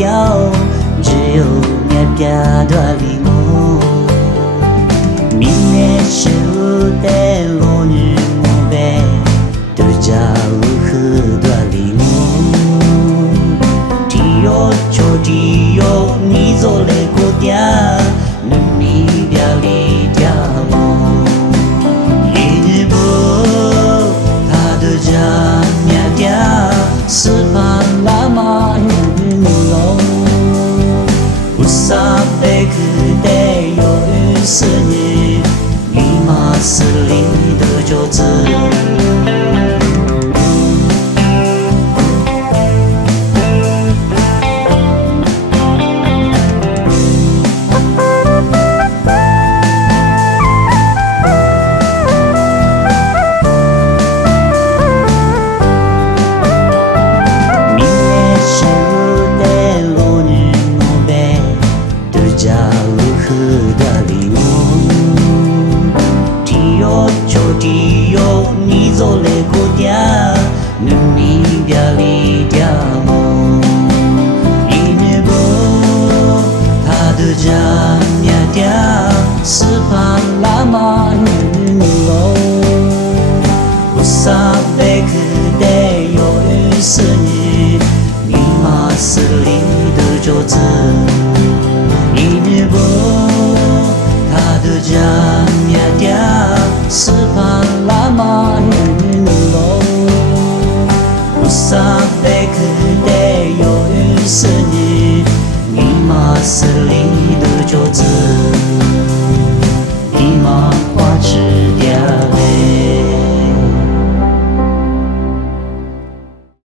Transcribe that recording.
掉，只有两片的礼物。明年是的落日木呗，都叫和的礼物。Dio cho Dio ni zo le ko dia ni bia li dia mo. Li bo ta de ja mia dia se pa la ma nu lo. Usa pe ke de yo yu se ni li ma se li de jo zi. Dio ni zo le ko dia ni bia li dia mo. Ini bo ta de ja mia dia se pa la ma nu lo. Usa be ke de yo yu se ni ni ma se li de jo zi. Ini bo ta de ja mia dia se pa la ma nu lo. Usa be ke de yo yu se ni ni ma se li de jo zi.